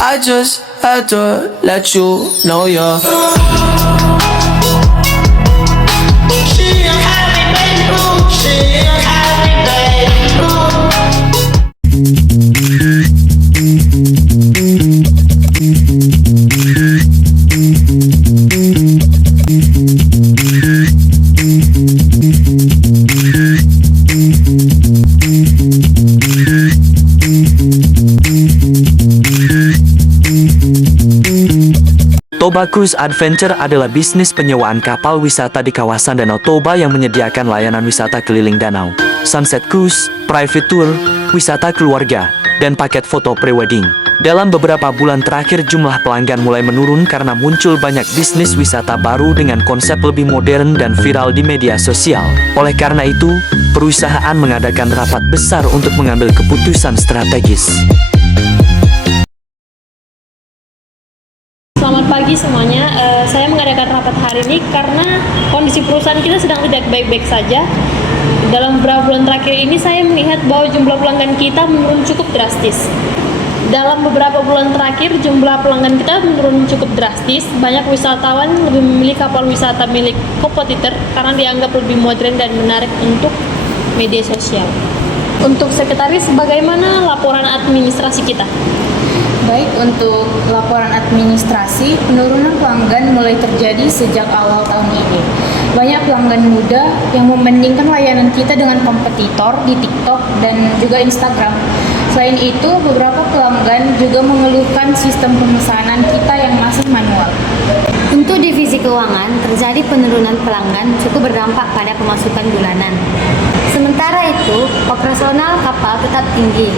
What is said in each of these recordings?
I just had to let you know you're Toba Cruise Adventure adalah bisnis penyewaan kapal wisata di kawasan Danau Toba yang menyediakan layanan wisata keliling danau, sunset cruise, private tour, wisata keluarga, dan paket foto pre-wedding. Dalam beberapa bulan terakhir jumlah pelanggan mulai menurun karena muncul banyak bisnis wisata baru dengan konsep lebih modern dan viral di media sosial. Oleh karena itu, perusahaan mengadakan rapat besar untuk mengambil keputusan strategis. Selamat pagi semuanya, saya mengadakan rapat hari ini karena kondisi perusahaan kita sedang tidak baik-baik saja. Dalam beberapa bulan terakhir ini saya melihat bahwa jumlah pelanggan kita menurun cukup drastis. Dalam beberapa bulan terakhir jumlah pelanggan kita menurun cukup drastis. Banyak wisatawan lebih memilih kapal wisata milik kompetitor karena dianggap lebih modern dan menarik untuk media sosial. Untuk sekretaris, bagaimana laporan administrasi kita? Baik, untuk laporan administrasi, penurunan pelanggan mulai terjadi sejak awal tahun ini. Banyak pelanggan muda yang membandingkan layanan kita dengan kompetitor di TikTok dan juga Instagram. Selain itu, beberapa pelanggan juga mengeluhkan sistem pemesanan kita yang masih manual. Untuk divisi keuangan, terjadi penurunan pelanggan cukup berdampak pada pemasukan bulanan. Sementara itu, operasional kapal tetap tinggi,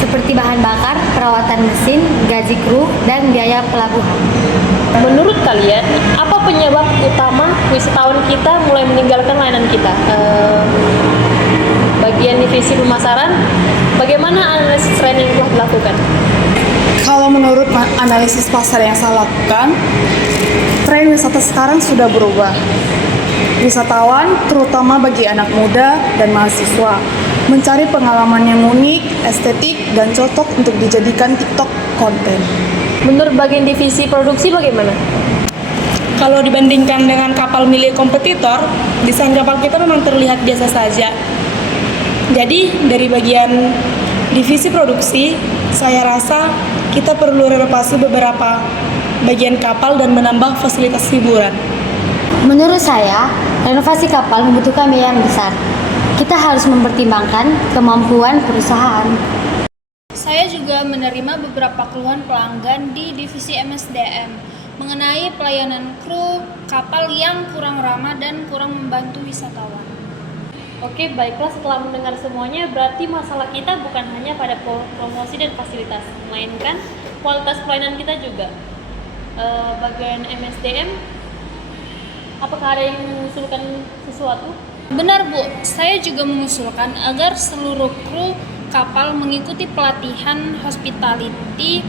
seperti bahan bakar, perawatan mesin, gaji kru, dan biaya pelabuhan. Menurut kalian, apa penyebab utama wisatawan kita mulai meninggalkan layanan kita? Bagian divisi pemasaran, bagaimana analisis tren yang telah dilakukan? Kalau menurut analisis pasar yang saya lakukan, tren wisata sekarang sudah berubah. Wisatawan, terutama bagi anak muda dan mahasiswa, mencari pengalaman yang unik, estetik, dan cocok untuk dijadikan TikTok konten. Menurut bagian divisi produksi bagaimana? Kalau dibandingkan dengan kapal milik kompetitor, desain kapal kita memang terlihat biasa saja. Jadi, dari bagian divisi produksi, saya rasa kita perlu renovasi beberapa bagian kapal dan menambah fasilitas hiburan. Menurut saya, renovasi kapal membutuhkan biaya yang besar. Kita harus mempertimbangkan kemampuan perusahaan. Saya juga menerima beberapa keluhan pelanggan di divisi MSDM mengenai pelayanan kru kapal yang kurang ramah dan kurang membantu wisatawan. Oke, baiklah, setelah mendengar semuanya, berarti masalah kita bukan hanya pada promosi dan fasilitas, melainkan kualitas pelayanan kita juga. Bagian MSDM, apakah ada yang mengusulkan sesuatu? Benar Bu, saya juga mengusulkan agar seluruh kru kapal mengikuti pelatihan hospitality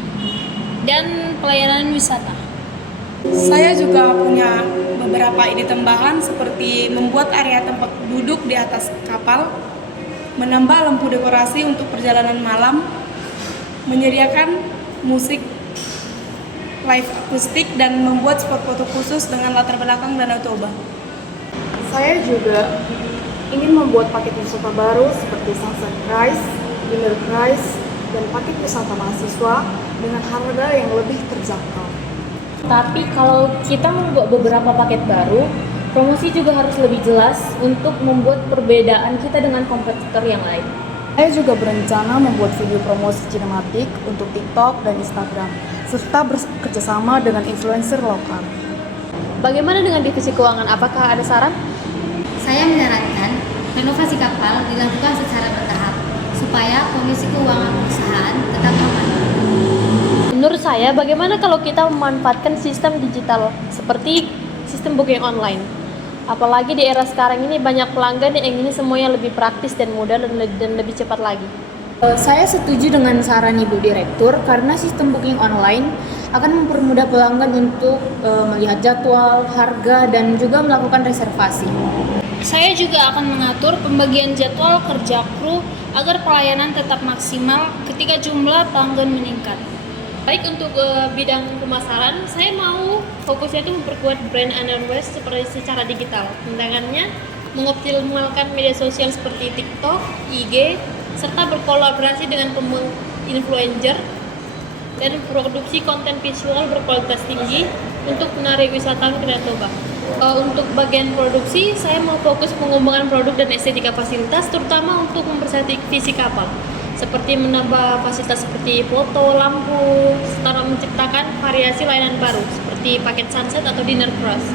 dan pelayanan wisata. Saya juga punya beberapa ide tambahan seperti membuat area tempat duduk di atas kapal, menambah lampu dekorasi untuk perjalanan malam, menyediakan musik live akustik, dan membuat spot foto khusus dengan latar belakang Danau Toba. Saya juga ingin membuat paket wisata baru seperti sunset cruise, dinner cruise, dan paket wisata mahasiswa dengan harga yang lebih terjangkau. Tapi kalau kita membuat beberapa paket baru, promosi juga harus lebih jelas untuk membuat perbedaan kita dengan kompetitor yang lain. Saya juga berencana membuat video promosi sinematik untuk TikTok dan Instagram, serta bekerjasama dengan influencer lokal. Bagaimana dengan divisi keuangan? Apakah ada saran? Saya menyarankan renovasi kapal dilakukan secara bertahap, supaya kondisi keuangan perusahaan tetap aman. Menurut saya, bagaimana kalau kita memanfaatkan sistem digital seperti sistem booking online? Apalagi di era sekarang ini banyak pelanggan yang ingin semuanya lebih praktis dan mudah dan lebih cepat lagi. Saya setuju dengan saran Ibu Direktur karena sistem booking online akan mempermudah pelanggan untuk melihat jadwal, harga, dan juga melakukan reservasi. Saya juga akan mengatur pembagian jadwal kerja kru agar pelayanan tetap maksimal ketika jumlah pelanggan meningkat. Baik untuk bidang pemasaran, saya mau fokusnya itu memperkuat brand awareness secara digital. Tantangannya mengoptimalkan media sosial seperti TikTok, IG, serta berkolaborasi dengan influencer dan produksi konten visual berkualitas tinggi untuk menarik wisatawan ke Danau Toba. Untuk bagian produksi, saya mau fokus pengembangan produk dan estetika fasilitas, terutama untuk mempersatukan visi kapal, seperti menambah fasilitas seperti foto, lampu, serta menciptakan variasi layanan baru, seperti paket sunset atau dinner cruise.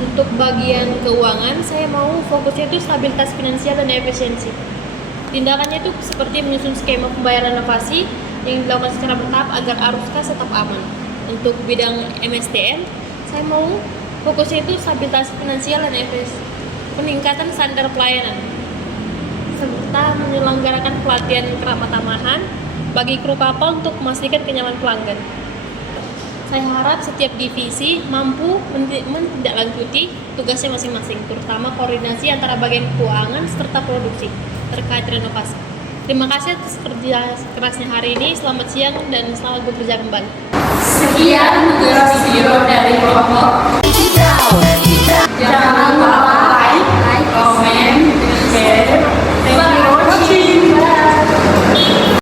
Untuk bagian keuangan, saya mau fokusnya itu stabilitas finansial dan efisiensi. Tindakannya itu seperti menyusun skema pembayaran inovasi yang dilakukan secara bertahap agar arus kas tetap aman. Untuk bidang MSTN, saya mau fokusnya itu stabilitas finansial dan peningkatan standar pelayanan, serta menyelenggarakan pelatihan keramah-tamahan bagi kru kapal untuk memastikan kenyamanan pelanggan. Saya harap setiap divisi mampu menindaklanjuti tugasnya masing-masing, terutama koordinasi antara bagian keuangan serta produksi terkait renovasi. Terima kasih atas kerja kerasnya hari ini. Selamat siang dan selamat bekerja kembali. Sekian tugas video dari kelompok.